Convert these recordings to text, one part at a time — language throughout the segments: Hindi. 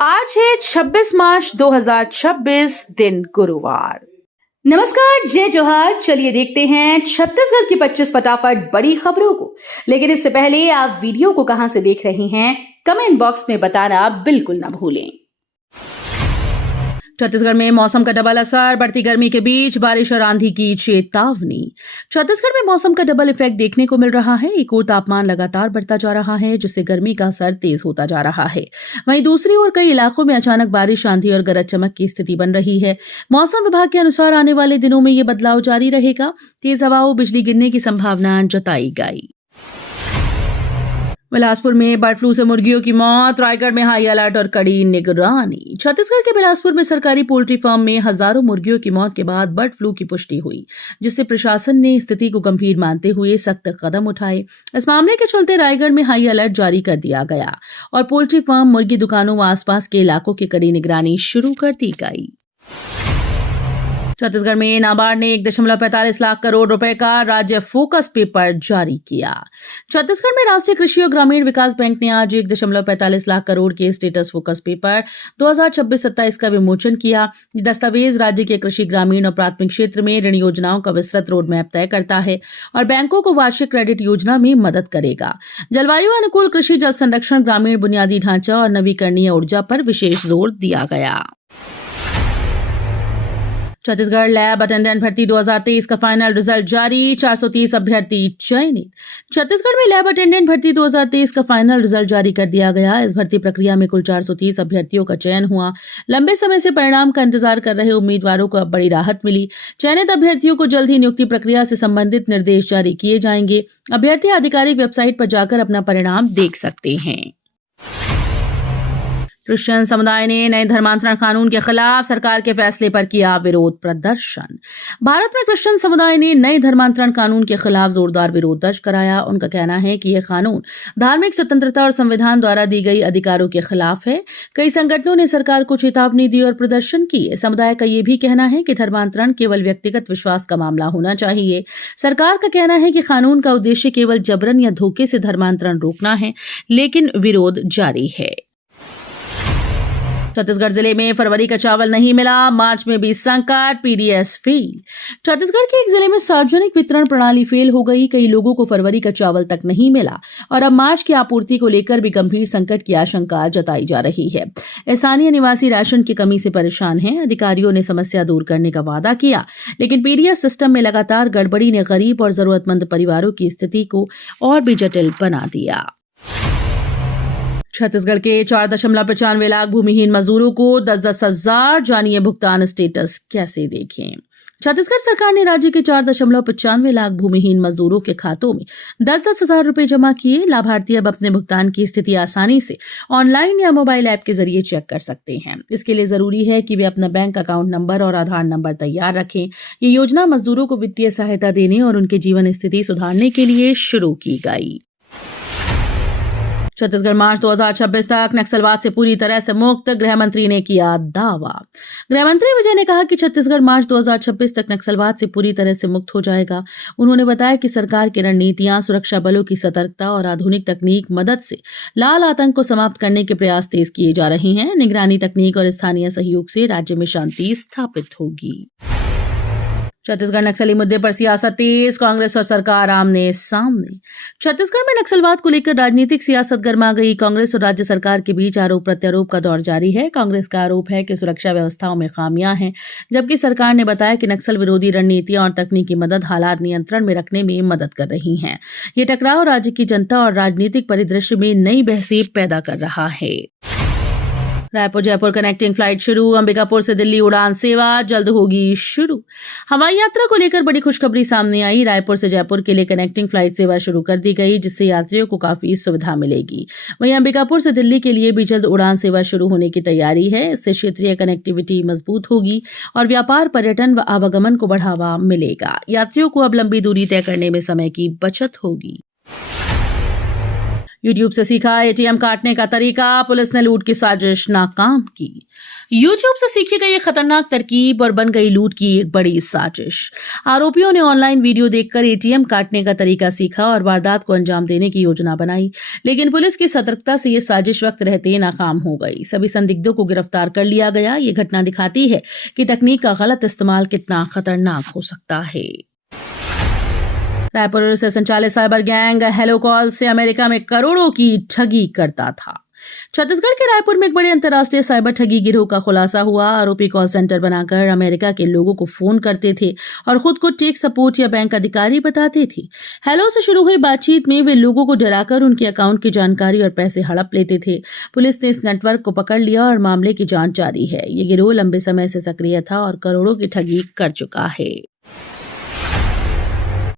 आज है 26 मार्च 2026 दिन गुरुवार। नमस्कार, जय जोहार। चलिए देखते हैं छत्तीसगढ़ की 25 फटाफट बड़ी खबरों को। लेकिन इससे पहले आप वीडियो को कहां से देख रहे हैं, कमेंट बॉक्स में बताना बिल्कुल ना भूलें। छत्तीसगढ़ में मौसम का डबल असर, बढ़ती गर्मी के बीच बारिश और आंधी की चेतावनी। छत्तीसगढ़ में मौसम का डबल इफेक्ट देखने को मिल रहा है। एक ओर तापमान लगातार बढ़ता जा रहा है, जिससे गर्मी का असर तेज होता जा रहा है। वहीं दूसरी ओर कई इलाकों में अचानक बारिश, आंधी और गरज चमक की स्थिति बन रही है। मौसम विभाग के अनुसार आने वाले दिनों में ये बदलाव जारी रहेगा। तेज हवाओं, बिजली गिरने की संभावना जताई गई। बिलासपुर में बर्ड फ्लू से मुर्गियों की मौत, रायगढ़ में हाई अलर्ट और कड़ी निगरानी। छत्तीसगढ़ के बिलासपुर में सरकारी पोल्ट्री फार्म में हजारों मुर्गियों की मौत के बाद बर्ड फ्लू की पुष्टि हुई, जिससे प्रशासन ने स्थिति को गंभीर मानते हुए सख्त कदम उठाए। इस मामले के चलते रायगढ़ में हाई अलर्ट जारी कर दिया गया और पोल्ट्री फार्म, मुर्गी दुकानों व आसपास के इलाकों की कड़ी निगरानी शुरू कर दी गई। छत्तीसगढ़ में नाबार्ड ने 1.45 लाख करोड़ रुपए का राज्य फोकस पेपर जारी किया। छत्तीसगढ़ में राष्ट्रीय कृषि और ग्रामीण विकास बैंक ने आज 1.45 लाख करोड़ के स्टेटस फोकस पेपर 2026-27 का विमोचन किया। ये दस्तावेज राज्य के कृषि, ग्रामीण और प्राथमिक क्षेत्र में ऋण योजनाओं का विस्तृत रोड मैप तय करता है और बैंकों को वार्षिक क्रेडिट योजना में मदद करेगा। जलवायु अनुकूल कृषि, जल संरक्षण, ग्रामीण बुनियादी ढांचा और नवीकरणीय ऊर्जा पर विशेष जोर दिया गया। छत्तीसगढ़ लैब अटेंडेंट भर्ती 2023 का फाइनल रिजल्ट जारी, 430 अभ्यर्थी चयनित। छत्तीसगढ़ में लैब अटेंडेंट भर्ती 2023 का फाइनल रिजल्ट जारी कर दिया गया। इस भर्ती प्रक्रिया में कुल 430 अभ्यर्थियों का चयन हुआ। लंबे समय से परिणाम का इंतजार कर रहे उम्मीदवारों को अब बड़ी राहत मिली। चयनित अभ्यर्थियों को जल्द ही नियुक्ति प्रक्रिया से संबंधित निर्देश जारी किए जाएंगे। अभ्यर्थी आधिकारिक वेबसाइट पर जाकर अपना परिणाम देख सकते हैं। क्रिश्चियन समुदाय ने नए धर्मांतरण कानून के खिलाफ सरकार के फैसले पर किया विरोध प्रदर्शन। भारत में क्रिश्चियन समुदाय ने नए धर्मांतरण कानून के खिलाफ जोरदार विरोध दर्ज कराया। उनका कहना है कि यह कानून धार्मिक स्वतंत्रता और संविधान द्वारा दी गई अधिकारों के खिलाफ है। कई संगठनों ने सरकार को चेतावनी दी और प्रदर्शन किए। समुदाय का यह भी कहना है कि धर्मांतरण केवल व्यक्तिगत विश्वास का मामला होना चाहिए। सरकार का कहना है कि कानून का उद्देश्य केवल जबरन या धोखे से धर्मांतरण रोकना है, लेकिन विरोध जारी है। छत्तीसगढ़ जिले में फरवरी का चावल नहीं मिला, मार्च में भी संकट, पीडीएस फेल। छत्तीसगढ़ के एक जिले में सार्वजनिक वितरण प्रणाली फेल हो गई। कई लोगों को फरवरी का चावल तक नहीं मिला और अब मार्च की आपूर्ति को लेकर भी गंभीर संकट की आशंका जताई जा रही है। स्थानीय निवासी राशन की कमी से परेशान हैं। अधिकारियों ने समस्या दूर करने का वादा किया, लेकिन पीडीएस सिस्टम में लगातार गड़बड़ी ने गरीब और जरूरतमंद परिवारों की स्थिति को और भी जटिल बना दिया। छत्तीसगढ़ के 4.95 लाख भूमिहीन मजदूरों को 10-10 हजार, जानिए भुगतान स्टेटस कैसे देखें। छत्तीसगढ़ सरकार ने राज्य के 4.95 लाख भूमिहीन मजदूरों के खातों में 10-10 हजार रुपए जमा किए। लाभार्थी अब अपने भुगतान की स्थिति आसानी से ऑनलाइन या मोबाइल ऐप के जरिए चेक कर सकते हैं। इसके लिए जरूरी है कि वे अपना बैंक अकाउंट नंबर और आधार नंबर तैयार रखें। ये योजना मजदूरों को वित्तीय सहायता देने और उनके जीवन स्थिति सुधारने के लिए शुरू की गई। छत्तीसगढ़ मार्च 2026 तक नक्सलवाद से पूरी तरह से मुक्त, गृह मंत्री ने किया दावा। गृह मंत्री विजय ने कहा कि छत्तीसगढ़ मार्च 2026 तक नक्सलवाद से पूरी तरह से मुक्त हो जाएगा। उन्होंने बताया कि सरकार की रणनीतियां, सुरक्षा बलों की सतर्कता और आधुनिक तकनीक मदद से लाल आतंक को समाप्त करने के प्रयास तेज किए जा रहे हैं। निगरानी तकनीक और स्थानीय सहयोग से राज्य में शांति स्थापित होगी। छत्तीसगढ़ नक्सली मुद्दे पर सियासत तेज, कांग्रेस और सरकार आमने सामने। छत्तीसगढ़ में नक्सलवाद को लेकर राजनीतिक सियासत गर्मा गई। कांग्रेस और राज्य सरकार के बीच आरोप प्रत्यारोप का दौर जारी है। कांग्रेस का आरोप है कि सुरक्षा व्यवस्थाओं में खामियां हैं, जबकि सरकार ने बताया कि नक्सल विरोधी रणनीतियां और तकनीकी मदद हालात नियंत्रण में रखने में मदद कर रही हैं। ये टकराव राज्य की जनता और राजनीतिक परिदृश्य में नई बहसें पैदा कर रहा है। रायपुर जयपुर कनेक्टिंग फ्लाइट शुरू, अंबिकापुर से दिल्ली उड़ान सेवा जल्द होगी शुरू। हवाई यात्रा को लेकर बड़ी खुशखबरी सामने आई। रायपुर से जयपुर के लिए कनेक्टिंग फ्लाइट सेवा शुरू कर दी गई, जिससे यात्रियों को काफी सुविधा मिलेगी। वहीं अंबिकापुर से दिल्ली के लिए भी जल्द उड़ान सेवा शुरू होने की तैयारी है। इससे क्षेत्रीय कनेक्टिविटी मजबूत होगी और व्यापार, पर्यटन व आवागमन को बढ़ावा मिलेगा। यात्रियों को अब लंबी दूरी तय करने में समय की बचत होगी। यूट्यूब से सीखा एटीएम काटने का तरीका, पुलिस ने लूट की साजिश नाकाम की। यूट्यूब से सीखी गई एक खतरनाक तरकीब और बन गई लूट की एक बड़ी साजिश। आरोपियों ने ऑनलाइन वीडियो देखकर एटीएम काटने का तरीका सीखा और वारदात को अंजाम देने की योजना बनाई, लेकिन पुलिस की सतर्कता से ये साजिश वक्त रहते नाकाम हो गई। सभी संदिग्धों को गिरफ्तार कर लिया गया। ये घटना दिखाती है कि तकनीक का गलत इस्तेमाल कितना खतरनाक हो सकता है। रायपुर से संचालित साइबर गैंग हेलो कॉल से अमेरिका में करोड़ों की ठगी करता था। छत्तीसगढ़ के रायपुर में एक बड़े अंतर्राष्ट्रीय साइबर ठगी गिरोह का खुलासा हुआ। आरोपी कॉल सेंटर बनाकर अमेरिका के लोगों को फोन करते थे और खुद को टेक सपोर्ट या बैंक अधिकारी बताते थे। हेलो से शुरू हुई बातचीत में वे लोगों को डराकर उनके अकाउंट की जानकारी और पैसे हड़प लेते थे। पुलिस ने इस नेटवर्क को पकड़ लिया और मामले की जांच जारी है। ये गिरोह लंबे समय से सक्रिय था और करोड़ों की ठगी कर चुका है।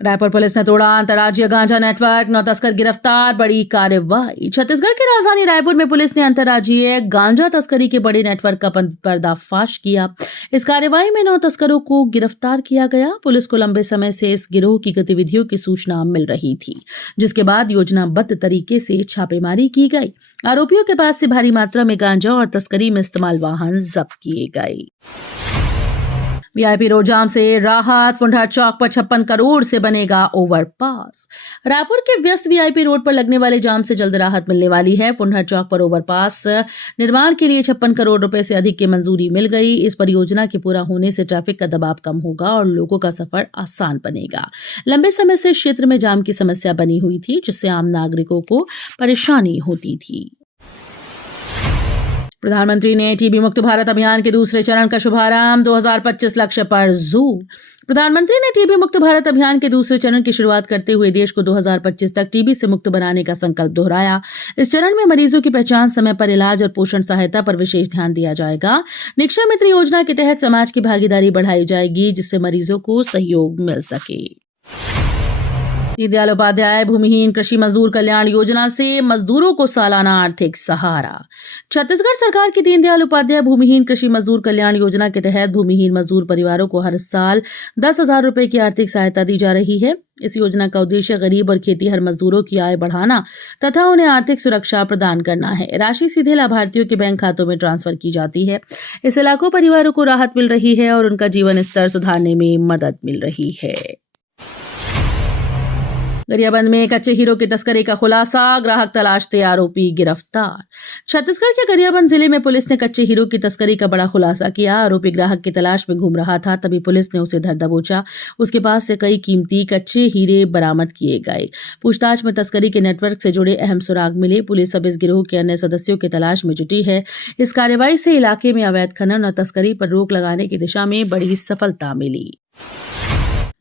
रायपुर पुलिस ने तोड़ा अंतर्राज्यीय गांजा नेटवर्क, 9 तस्कर गिरफ्तार, बड़ी कार्रवाई। छत्तीसगढ़ की राजधानी रायपुर में पुलिस ने अंतर्राज्यीय गांजा तस्करी के बड़े नेटवर्क का पर्दाफाश किया। इस कार्रवाई में 9 तस्करों को गिरफ्तार किया गया। पुलिस को लंबे समय से इस गिरोह की गतिविधियों की सूचना मिल रही थी, जिसके बाद योजनाबद्ध तरीके से छापेमारी की गई। आरोपियों के पास से भारी मात्रा में गांजा और तस्करी में इस्तेमाल वाहन जब्त किए गए। वीआईपी रोड जाम से राहत, फुंडहर चौक पर 56 करोड़ से बनेगा ओवरपास। रायपुर के व्यस्त वीआईपी रोड पर लगने वाले जाम से जल्द राहत मिलने वाली है। फुंडहर चौक पर ओवरपास निर्माण के लिए 56 करोड़ रुपए से अधिक की मंजूरी मिल गई। इस परियोजना के पूरा होने से ट्रैफिक का दबाव कम होगा और लोगों का सफर आसान बनेगा। लंबे समय से क्षेत्र में जाम की समस्या बनी हुई थी, जिससे आम नागरिकों को परेशानी होती थी। प्रधानमंत्री ने टीबी मुक्त भारत अभियान के दूसरे चरण का शुभारंभ, 2025 लक्ष्य पर जोर। प्रधानमंत्री ने टीबी मुक्त भारत अभियान के दूसरे चरण की शुरुआत करते हुए देश को 2025 तक टीबी से मुक्त बनाने का संकल्प दोहराया। इस चरण में मरीजों की पहचान, समय पर इलाज और पोषण सहायता पर विशेष ध्यान दिया जाएगा। निक्षय मित्र योजना के तहत समाज की भागीदारी बढ़ाई जाएगी, जिससे मरीजों को सहयोग मिल सके। दीनदयाल उपाध्याय भूमिहीन कृषि मजदूर कल्याण योजना से मजदूरों को सालाना आर्थिक सहारा। छत्तीसगढ़ सरकार की दीनदयाल उपाध्याय भूमिहीन कृषि मजदूर कल्याण योजना के तहत भूमिहीन मजदूर परिवारों को हर साल 10,000 रुपए की आर्थिक सहायता दी जा रही है। इस योजना का उद्देश्य गरीब और खेतीहर मजदूरों की आय बढ़ाना तथा उन्हें आर्थिक सुरक्षा प्रदान करना है। राशि सीधे लाभार्थियों के बैंक खातों में ट्रांसफर की जाती है। इससे लाखों परिवारों को राहत मिल रही है और उनका जीवन स्तर सुधारने में मदद मिल रही है। गरियाबंद में कच्चे हीरो की तस्करी का खुलासा, ग्राहक तलाशते आरोपी गिरफ्तार। छत्तीसगढ़ के गरियाबंद जिले में पुलिस ने कच्चे हीरो की तस्करी का बड़ा खुलासा किया। आरोपी ग्राहक की तलाश में घूम रहा था, तभी पुलिस ने उसे धर दबोचा। उसके पास से कई कीमती कच्चे हीरे बरामद किए गए। पूछताछ में तस्करी के नेटवर्क से जुड़े अहम सुराग मिले। पुलिस अब इस गिरोह के अन्य सदस्यों की तलाश में जुटी है। इस कार्रवाई से इलाके में अवैध खनन और तस्करी पर रोक लगाने की दिशा में बड़ी सफलता मिली।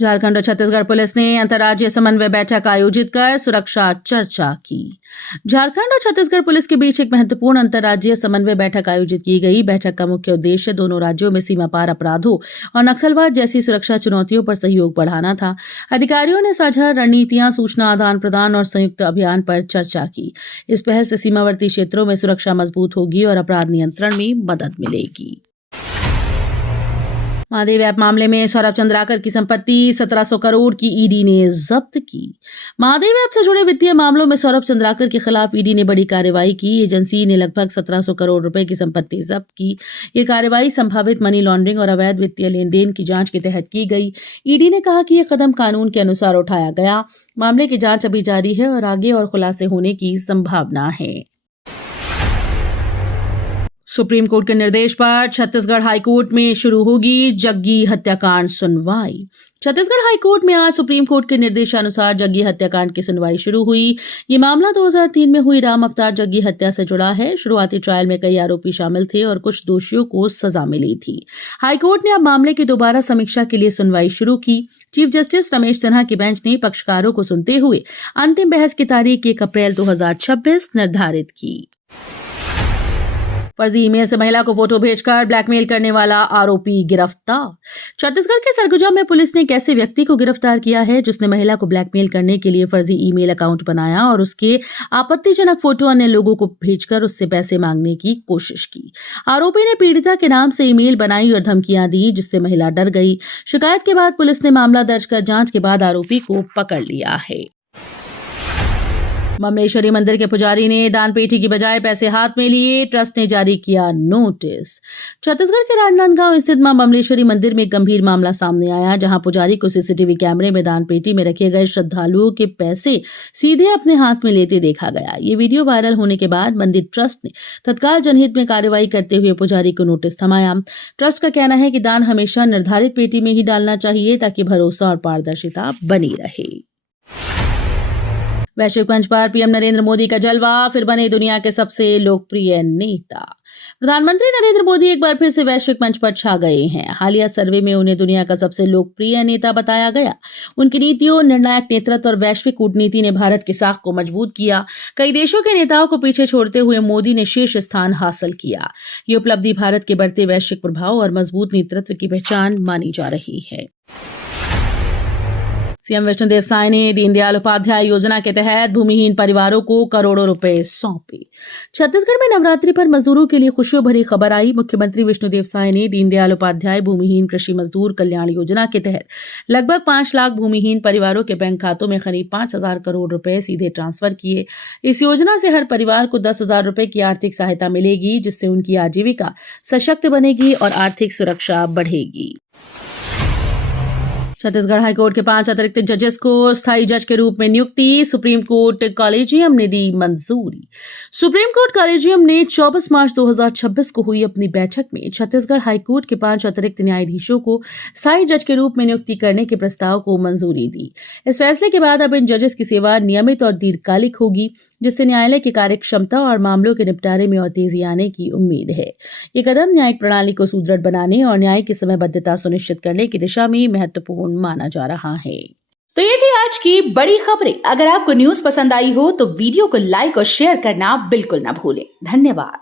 झारखंड और छत्तीसगढ़ पुलिस ने अंतर्राज्यीय समन्वय बैठक आयोजित कर सुरक्षा चर्चा की। झारखंड और छत्तीसगढ़ पुलिस के बीच एक महत्वपूर्ण अंतर्राज्यीय समन्वय बैठक आयोजित की गई। बैठक का मुख्य उद्देश्य दोनों राज्यों में सीमा पार अपराधों और नक्सलवाद जैसी सुरक्षा चुनौतियों पर सहयोग बढ़ाना था। अधिकारियों ने साझा रणनीतियां, सूचना आदान प्रदान और संयुक्त अभियान पर चर्चा की। इस पहल से सीमावर्ती क्षेत्रों में सुरक्षा मजबूत होगी और अपराध नियंत्रण में मदद मिलेगी। महादेव ऐप मामले में सौरभ चंद्राकर की संपत्ति 1700 करोड़ की ईडी ने जब्त की। महादेव ऐप से जुड़े वित्तीय मामलों में सौरभ चंद्राकर के खिलाफ ईडी ने बड़ी कार्रवाई की। एजेंसी ने लगभग 1700 करोड़ रुपए की संपत्ति जब्त की। ये कार्रवाई संभावित मनी लॉन्ड्रिंग और अवैध वित्तीय लेन देन की जांच के तहत की गई। ईडी ने कहा कि यह कदम कानून के अनुसार उठाया गया। मामले की जांच अभी जारी है और आगे और खुलासे होने की संभावना है। सुप्रीम कोर्ट के निर्देश पर छत्तीसगढ़ हाईकोर्ट में शुरू होगी जग्गी हत्याकांड सुनवाई। छत्तीसगढ़ हाईकोर्ट में आज सुप्रीम कोर्ट के निर्देशानुसार जग्गी हत्याकांड की सुनवाई शुरू हुई। ये मामला 2003 में हुई राम अवतार जग्गी हत्या से जुड़ा है। शुरुआती ट्रायल में कई आरोपी शामिल थे और कुछ दोषियों को सजा मिली थी। हाईकोर्ट ने अब मामले की दोबारा समीक्षा के लिए सुनवाई शुरू की। चीफ जस्टिस रमेश सिन्हा की बेंच ने पक्षकारों को सुनते हुए अंतिम बहस की तारीख 1 अप्रैल 2026 निर्धारित की। फर्जी ईमेल से महिला को फोटो भेजकर ब्लैकमेल करने वाला आरोपी गिरफ्तार। छत्तीसगढ़ के सरगुजा में पुलिस ने एक ऐसे व्यक्ति को गिरफ्तार किया है जिसने महिला को ब्लैकमेल करने के लिए फर्जी ईमेल अकाउंट बनाया और उसके आपत्तिजनक फोटो अन्य लोगों को भेजकर उससे पैसे मांगने की कोशिश की। आरोपी ने पीड़िता के नाम से ईमेल बनाई और धमकियां दी, जिससे महिला डर गई। शिकायत के बाद पुलिस ने मामला दर्ज कर जांच के बाद आरोपी को पकड़ लिया है। बमलेश्वरी मंदिर के पुजारी ने दान पेटी की बजाय पैसे हाथ में लिए, ट्रस्ट ने जारी किया नोटिस। छत्तीसगढ़ के राजनांदगांव स्थित मां बमलेश्वरी मंदिर में एक गंभीर मामला सामने आया, जहां पुजारी को सीसीटीवी कैमरे में दान पेटी में रखे गए श्रद्धालुओं के पैसे सीधे अपने हाथ में लेते देखा गया। ये वीडियो वायरल होने के बाद मंदिर ट्रस्ट ने तत्काल जनहित में कार्रवाई करते हुए पुजारी को नोटिस थमाया। ट्रस्ट का कहना है कि दान हमेशा निर्धारित पेटी में ही डालना चाहिए ताकि भरोसा और पारदर्शिता बनी रहे। वैश्विक मंच पर पीएम नरेंद्र मोदी का जलवा, फिर बने दुनिया के सबसे लोकप्रिय नेता। प्रधानमंत्री नरेंद्र मोदी एक बार फिर से वैश्विक मंच पर छा गए हैं। हालिया सर्वे में उन्हें दुनिया का सबसे लोकप्रिय नेता बताया गया। उनकी नीतियों, निर्णायक नेतृत्व और वैश्विक कूटनीति ने भारत की साख को मजबूत किया। कई देशों के नेताओं को पीछे छोड़ते हुए मोदी ने शीर्ष स्थान हासिल किया। ये उपलब्धि भारत के बढ़ते वैश्विक प्रभाव और मजबूत नेतृत्व की पहचान मानी जा रही है। सीएम विष्णुदेव साय ने दीनदयाल उपाध्याय योजना के तहत भूमिहीन परिवारों को करोड़ों रुपए सौंपे। छत्तीसगढ़ में नवरात्रि पर मजदूरों के लिए खुशियों भरी खबर आई। मुख्यमंत्री विष्णुदेव साय ने दीनदयाल उपाध्याय भूमिहीन कृषि मजदूर कल्याण योजना के तहत लगभग 5 लाख भूमिहीन परिवारों के बैंक खातों में करीब 5,000 करोड़ रुपए सीधे ट्रांसफर किए। इस योजना से हर परिवार को 10,000 रुपए की आर्थिक सहायता मिलेगी, जिससे उनकी आजीविका सशक्त बनेगी और आर्थिक सुरक्षा बढ़ेगी। छत्तीसगढ़ हाईकोर्ट के 5 अतिरिक्त जजेस को स्थायी जज के रूप में नियुक्ति, सुप्रीम कोर्ट कॉलेजियम ने दी मंजूरी। सुप्रीम कोर्ट कॉलेजियम ने 24 मार्च 2026 को हुई अपनी बैठक में छत्तीसगढ़ हाईकोर्ट के 5 अतिरिक्त न्यायाधीशों को स्थायी जज के रूप में नियुक्ति करने के प्रस्ताव को मंजूरी दी। इस फैसले के बाद अब इन जजेस की सेवा नियमित और दीर्घकालिक होगी, जिससे न्यायालय की कार्य क्षमता और मामलों के निपटारे में और तेजी आने की उम्मीद है। ये कदम न्यायिक प्रणाली को सुदृढ़ बनाने और न्याय की समयबद्धता सुनिश्चित करने की दिशा में महत्वपूर्ण माना जा रहा है। तो ये थी आज की बड़ी खबरें। अगर आपको न्यूज पसंद आई हो तो वीडियो को लाइक और शेयर करना बिल्कुल ना भूलें। धन्यवाद।